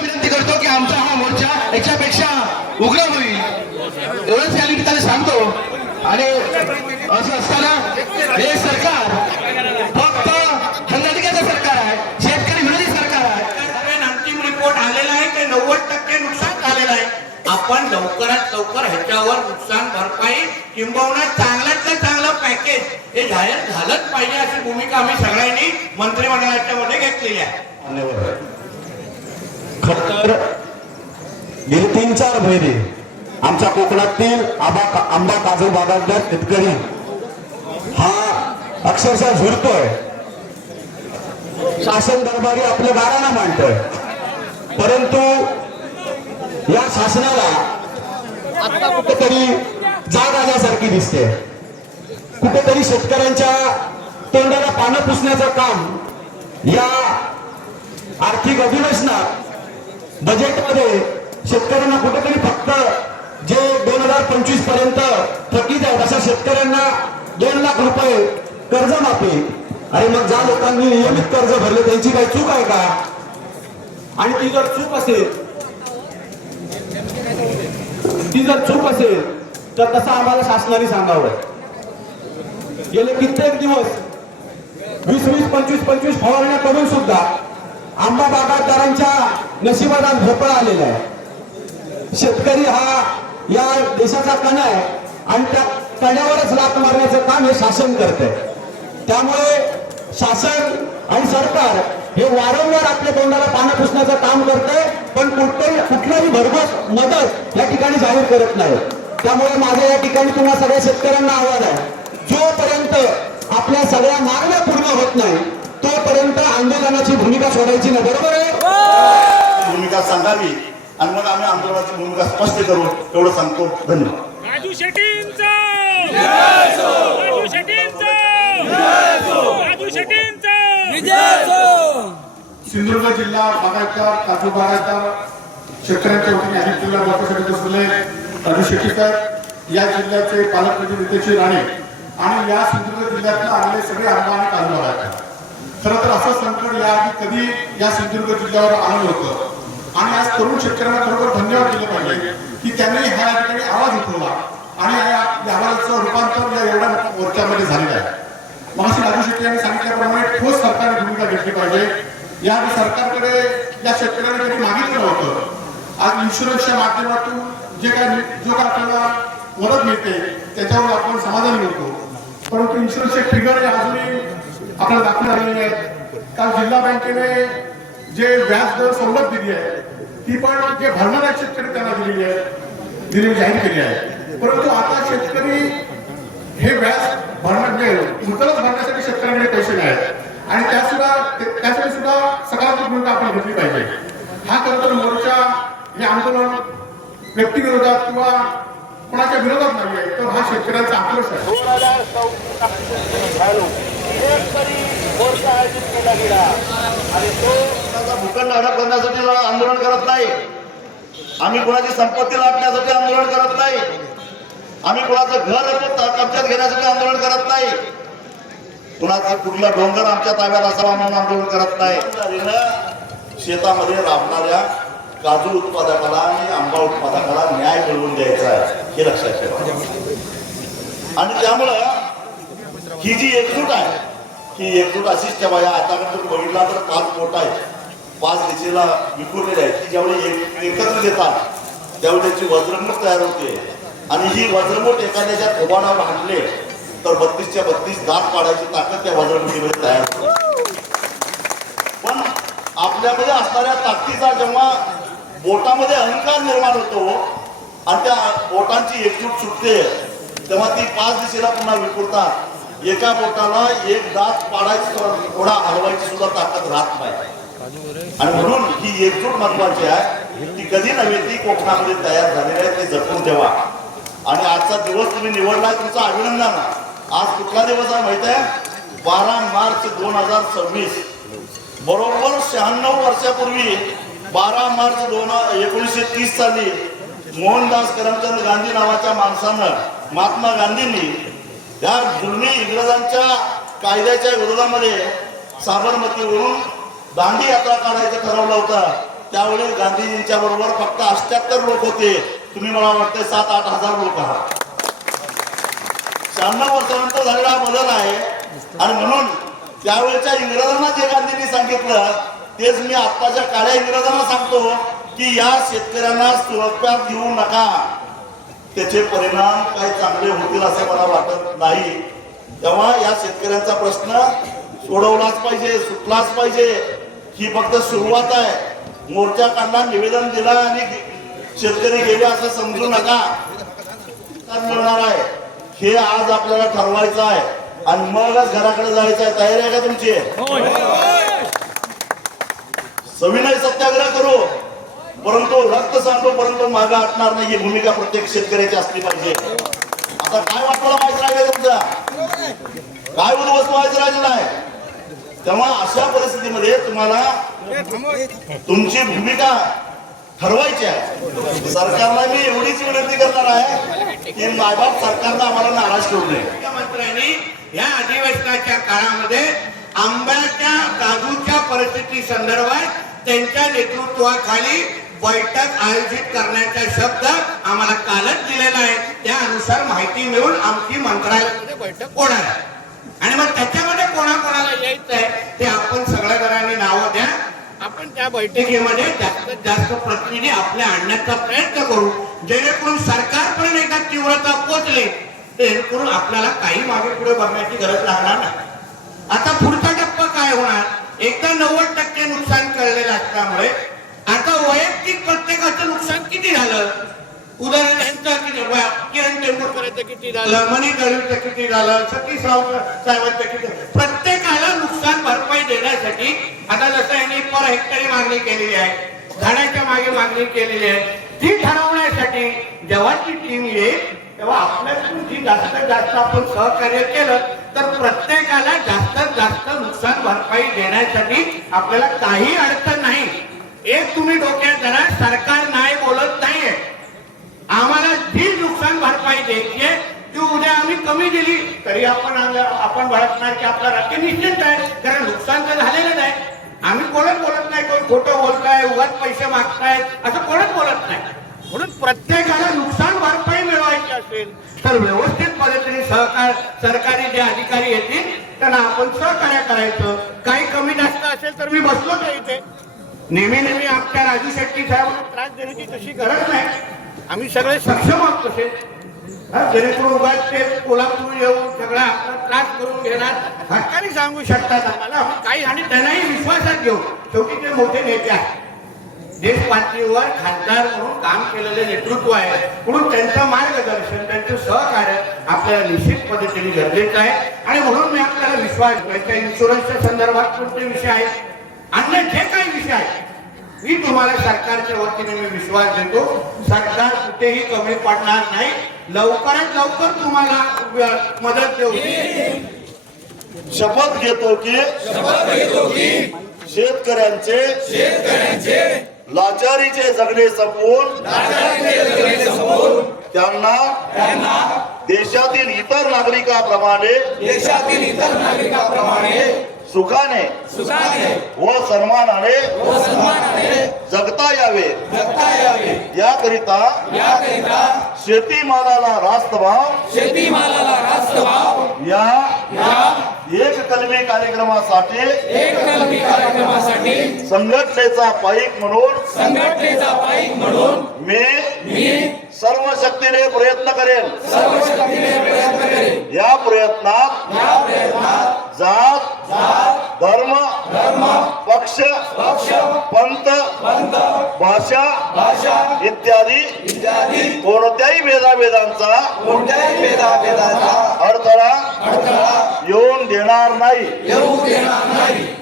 विनंती करतो की आमचा हा मोर्चा याच्यापेक्षा उग्र होईल एवढंच या निमित्ताने सांगतो। आणि असं असताना हे सरकार फक्त धंदाधिकाचं सरकार आहे, शेतकरी विरोधी सरकार आहे। अंतिम रिपोर्ट आलेला आहे की 90% नुकसान झालेलं आहे। आपण लवकरात लवकर ह्याच्यावर नुकसान भरपाई किंबहुना चांगल्यातलं चांगलं पॅकेज हे जाहीर झालंच पाहिजे अशी भूमिका आम्ही सगळ्यांनी मंत्रिमंडळाच्या मध्ये घेतलेली आहे। खरं तर गेली 3-4 महिने आमच्या कोकणातील आंबा काजू बागायतदार शेतकरी हा अक्षरशः झुरतोय, शासन दरबारी आपल्या गाराणा मांडतोय, परंतु या शासनाला आता कुठेतरी जाग आल्यासारखी दिसते। कुठेतरी शेतकऱ्यांच्या तोंडाला पानं पुसण्याचं काम या आर्थिक अधिवेशनात बजेटमध्ये शेतकऱ्यांना कुठेतरी फक्त जे 2025 पर्यंत थकीत आहेत अशा शेतकऱ्यांना 2 लाख रुपये कर्जमाफी। आणि मग ज्या लोकांनी नियमित कर्ज भरले त्यांची काही चूक आहे का? आणि ती जर चूक असेल तर तसं आम्हाला शासनाने सांगावं। गेले कित्येक दिवस 20-20, 25-25 फवारण्या करून सुद्धा आंबा बागायतदारांच्या नशिबात भोपळा आलेला आहे। शेतकरी हा या देशाचा कणा आहे आणि त्या कण्यावरच लाथ मारण्याचं काम हे शासन करते। त्यामुळे शासन आणि सरकार हे वारंवार आपल्या तोंडाला पानं पुसण्याचं काम करते, पण कुठलाही भरघोस मदत या ठिकाणी जाहीर करत नाही। त्यामुळे माझ्या या ठिकाणी तुम्हाला सगळ्या शेतकऱ्यांना आवाहन आहे, जोपर्यंत आपल्या सगळ्या मागण्या पूर्ण होत नाही तोपर्यंत आंदोलनाची भूमिका सोडायची नाही। बरोबर आहे? भूमिका सांगावी आणि मग आम्ही आंदोलनाची भूमिका स्पष्ट करू एवढं सांगतो। धन्यवाद। राजू शेट्टींचा जय हो, राजू शेट्टींचा जय हो, राजू शेट्टींचा जय हो। सिंधुदुर्ग जिल्हा बागायतदार काजू बागायतदार शेतकऱ्यांच्या वतीने अनेक जिल्हा लोकसभेत बसले राजू शेट्टी साहेब या जिल्ह्याचे पालकमंत्री नितेश राणे आणि या सिंधुदुर्ग जिल्ह्यातून आलेले सगळे आंबा आणि काजू बागायतदार। खरं तर असं संकट याआधी कधी या सिंधुदुर्ग जिल्ह्यावर आलं होतं आणि आज तरुण शेतकऱ्यांना खरोखर धन्यवाद दिले पाहिजे की त्यांनी ह्या ठिकाणी आवाज उठवला आणि या आवाजाचं रूपांतर या एवढ्या मोर्चामध्ये झालेलं आहे। मगाशी राजू शेट्टी यांनी सांगितल्याप्रमाणे ठोस सरकारने भूमिका घेतली पाहिजे। या सरकारकडे या शेतकऱ्यांनी कधी मागितलं नव्हतं। आज इन्शुरन्सच्या माध्यमातून जो काय आपल्याला मदत मिळते त्याच्यावर आपण समाधानी होतो, परंतु इन्शुरन्सचे फिगर अजूनही आपल्याला दाखवून आलेले आहेत। काल जिल्हा बँकेने जे व्याज दर सवलत दिली आहे ती पण जे भरणारे शेतकरी त्यांना दिलेली जाहीर केली आहे, परंतु आता शेतकरी हे व्याज मुद्दलच भरण्यासाठी शेतकऱ्यांकडे पैसे नाही आहेत आणि त्यासाठी सुद्धा सकारात्मक भूमिका आपण घेतली पाहिजे। हा खरं तर मोर्चा हे आंदोलन व्यक्तिविरोधात किंवा कोणाच्या विरोधात नाही आहे, तर हा शेतकऱ्यांचा आक्रोश आहे। भूखंड हडप करण्यासाठी आंदोलन करत नाही, आम्ही कोणाची संपत्ती लाटण्यासाठी आंदोलन करत नाही, आम्ही कोणाचं घर कब्जात घेण्यासाठी आंदोलन करत नाही, कुणाचा कुठला डोंगर आमच्या ताब्यात असावा म्हणून आंदोलन करत नाही। शेतामध्ये राबणाऱ्या काजू उत्पादकाला आणि आंबा उत्पादकाला न्याय मिळवून द्यायचा आहे हे लक्षात ठेवा। आणि त्यामुळं ही जी एकजूट आहे ही एकजूट अशीच ठेवा। या आता बघितला तर 5 बोट आहेत, 5 दिशेला विखुरलेले आहेत की ज्यावेळी एकत्र येतात त्यावेळी त्याची वज्रमूठ तयार होते आणि ही वज्रमूठ एखाद्याच्या थोबाडावर हाणले तर 32च्या 32 दात पाडायची ताकद त्या वज्रमुठीमध्ये तयार होते। पण आपल्यामध्ये असणाऱ्या ताकदीचा जेव्हा बोटामध्ये अहंकार निर्माण होतो आणि त्या बोटांची एकजूट सुटते तेव्हा ती 5 दिशेला पुन्हा विखुरतात। एका बोटाला एक दात पाडायची थोडा हलवायची सुद्धा ताकद राहत नाही आणि म्हणून ही एकजूट महत्वाची आहे। ती कधी नव्हे ती कोकणामध्ये तयार झालेली आहे, ते जपून ठेवा। आणि आजचा दिवस तुम्ही निवडला तुमचं अभिनंदन। आज कुठला दिवस आहे माहिती आहे? 12 मार्च 2026, बरोबर 96 वर्षापूर्वी 12 मार्च 1930 साली मोहनदास करमचंद गांधी नावाच्या माणसानं, महात्मा गांधींनी या जुलमी इंग्रजांच्या कायद्याच्या विरोधामध्ये साबरमतीवरून दांडी यात्रा काढायचं ठरवलं होतं. त्यावेळी गांधीजींच्या बरोबर फक्त 78 लोक होते. तुम्ही मला वाटतं 7-8 हजार लोक आहात. 96 वर्षानंतर झालेला बदल आहे. आणि म्हणून त्यावेळेच्या इंग्रजांना जे गांधींनी सांगितलं तेच मी आत्ताच्या काळ्या इंग्रजांना सांगतो की या शेतकऱ्यांना सुरक्षात देऊ नका. त्याचे परिणाम काही चांगले होतील असं मला वाटत नाही. तेव्हा या शेतकऱ्यांचा प्रश्न सोडवलाच पाहिजे, सुटलाच पाहिजे. ही फक्त सुरुवात आहे. मोर्चा काढला, निवेदन दिला आणि शेतकरी गेले असं समजू नका. मिळणार आहे हे आज आपल्याला ठरवायचं आहे आणि मगच घराकडे जायचं आहे. तयारी आहे का तुमची? सविनय सत्याग्रह करू, परंतु रक्त सांडू परंतु मागे हटणार नाही. ही भूमिका प्रत्येक शेतकऱ्याची असली पाहिजे. आता काय वाटलं माहिती राहिलं तुमचा? काय उद्ध्वस्त व्हायचं राहिलेलं आहे? तेव्हा अशा परिस्थितीमध्ये तुम्हाला तुमची भूमिका ठरवायची आहे. सरकारला मी एवढीच विनंती करणार आहे की मायबाप सरकारनं आम्हाला नाराज करू नये. मुख्यमंत्र्यांनी या अधिवेशनाच्या काळामध्ये आंब्याच्या काजूच्या परिस्थिती संदर्भात त्यांच्या नेतृत्वाखाली बैठक आयोजित करण्याचा शब्द आम्हाला कालच दिलेला आहे. त्या अनुसार माहिती मिळून आमची मंत्रालयामध्ये बैठक होणार आहे. आणि मग त्याच्यामध्ये कोणाकोणाला यायचं आहे ते आपण सगळ्या जणांनी नावं द्या. आपण त्या बैठकीमध्ये जास्तीत जास्त प्रतिनिधी आपले आणण्याचा प्रयत्न करू, जेणेकरून सरकारपर्यंत एकदा तीव्रता पोहोचली जेणेकरून आपल्याला काही मागे पुढे बघण्याची गरज लागणार नाही. आता पुढचा टप्पा काय होणार? एकदा 90% नुकसान कळलेलं असल्यामुळे आता वैयक्तिक प्रत्येकाचं नुकसान किती झालं, उदाहरण यांचं किती, किरण टेंभुरकरांचं किती झालं, मनी दळवीचं किती झालं, सतीश साहेबांचं किती, प्रत्येकाला नुकसान भरपाई देण्यासाठी आता जसं यांनी पर हेक्टरी मागणी केलेली आहे, झाडाच्या मागे मागणी केलेली आहे, ती ठरवण्यासाठी जेव्हा ती टीम येईल तेव्हा आपल्याकडून जी जास्तीत जास्त आपण सहकार्य केलं तर प्रत्येकाला जास्तीत जास्त नुकसान भरपाई देण्यासाठी आपल्याला काही अडचण नाही. एक तुम्ही डोक्यात धरा, सरकार नाही बोलत नाहीये. आम्हाला जी नुकसान भरपाई द्यायची आहे ती उद्या आम्ही कमी दिली तरी आपण भरणार की आपला राज्य निश्चित आहे, कारण नुकसान तर झालेलं नाही. आम्ही कोणच बोलत नाही, कोण खोटं बोलताय, उगाच पैसे मागतायत असं कोणच बोलत नाही. म्हणून प्रत्येकाला नुकसान भरपाई मिळवायची असेल तर व्यवस्थित पद्धतीने सरकारी जे अधिकारी येतील त्यांना आपण सहकार्य करायचं. काही कमी जास्त असेल तर मी बसलो तर इथे नेहमी आमच्या राजू शेट्टी साहेबांना त्रास देण्याची तशी गरज नाही. आम्ही सगळे सक्षम आहोत तसे, जेणेकरून उगाच ते कोल्हापूर येऊन सगळा आपला त्रास करून घेणार हक्काने सांगू शकतात आम्हाला. आम्ही काही आणि त्यांनाही विश्वासात घेऊ. शेवटी ते मोठे नेते आहेत, देश पातळीवर खासदार म्हणून काम केलेले नेतृत्व आहे. म्हणून त्यांचं मार्गदर्शन, त्यांचं सहकार्य आपल्याला निश्चित पद्धतीने गरजेचं आहे. आणि म्हणून मी आपल्याला विश्वास द्यायचा, इन्शुरन्सच्या संदर्भात कोणते विषय आहेत, अन्य जे काही विषय आहेत मी तुम्हाला सरकारच्या वतीने मी विश्वास देतो. सरकार कुठेही कमी पडणार नाही. लवकरात लवकर तुम्हाला मदत देऊ. शपथ घेतो की शेतकऱ्यांचे लाचारीचे जगणे संपवून त्यांना देशातील इतर नागरिकांप्रमाणे सुखाने व सन्मानाने जगता यावे याकरिता शेतीमालाला रास्त भाव या एक कलमी कार्यक्रमासाठी संघटनेचा पाईक म्हणून मी सर्व शक्तीने प्रयत्न करेन. या प्रयत्नात जात धर्म पक्ष पंथ भाषा इत्यादी कोणत्याही भेदाभेदांचा अडथळा येऊन देणार नाही.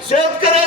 शेतकरी